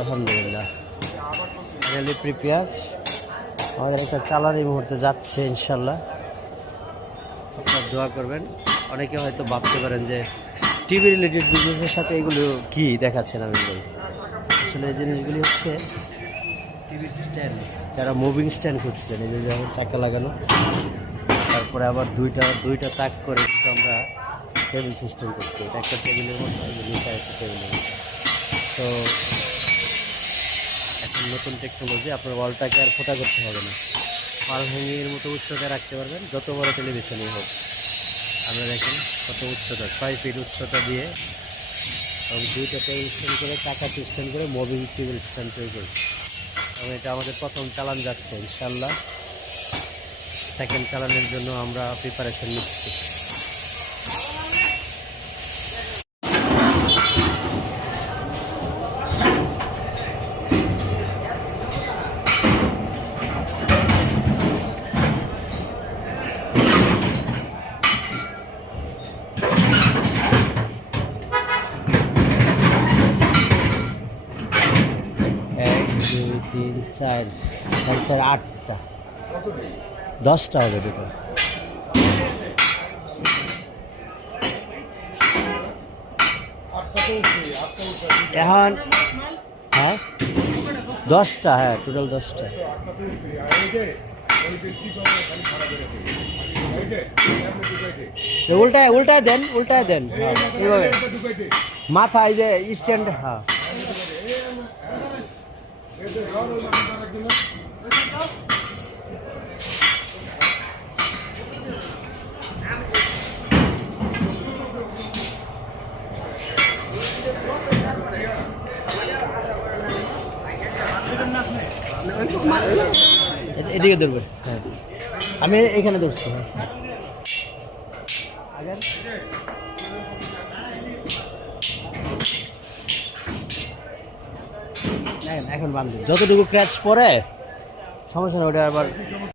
আলহামদুলিল্লাহ finally prepare. আমাদের একটা চালান এই মুহূর্তে যাচ্ছে ইনশাল্লাহ। আপনারা দোয়া করবেন। অনেকে হয়তো ভাবতে পারেন যে টিভি রিলেটেড বিজনেসের সাথে এগুলো কি দেখাচ্ছেন আমি বলি। আসলে এই জিনিসগুলি হচ্ছে টিভির স্ট্যান্ড, যারা মুভিং স্ট্যান্ড খুঁজছেন, এই যে যেমন চাকা লাগানো, তারপরে আবার দুইটা তাক করে কিন্তু আমরা টেবিল সিস্টেম করছি। এটা একটা টেবিলের মধ্যে, দুইটা একটা টেবিলের মধ্যে। তো এখন নতুন টেকনোলজি, আপনার ওয়ালটাকে আর ফোটা করতে হবে না, ওয়াল হ্যাঙ্গিংয়ের মতো উচ্চতা রাখতে পারবেন, যত বড় টেলিভিশনই হোক। আমরা দেখেন কত উচ্চতা, 6 ফিট উচ্চতা দিয়ে এবং দুইটা টেবিল স্ট্যান্ড করে, চাকা সিস্টেম করে মুভিং টেবিল স্ট্যান্ড তৈরি করছি। এবং এটা আমাদের প্রথম চালান যাচ্ছে ইনশাল্লাহ। সেকেন্ড চালানের জন্য আমরা প্রিপারেশন নিচ্ছি। এক, দুই, তিন, চার, 8টা, 10টা হবে দুটো। এখন হ্যাঁ 10টা, হ্যাঁ টোটাল 10টা। উল্টায় দেন, হ্যাঁ এইভাবে মাথা, এই যে স্ট্যান্ড, হ্যাঁ এদিকে ধরবে, হ্যাঁ আমি এখানে ধরছি। হ্যাঁ এখন বান্ধব যতটুকু ক্র্যাচ পরে সমস্যা নেই, ওটা আবার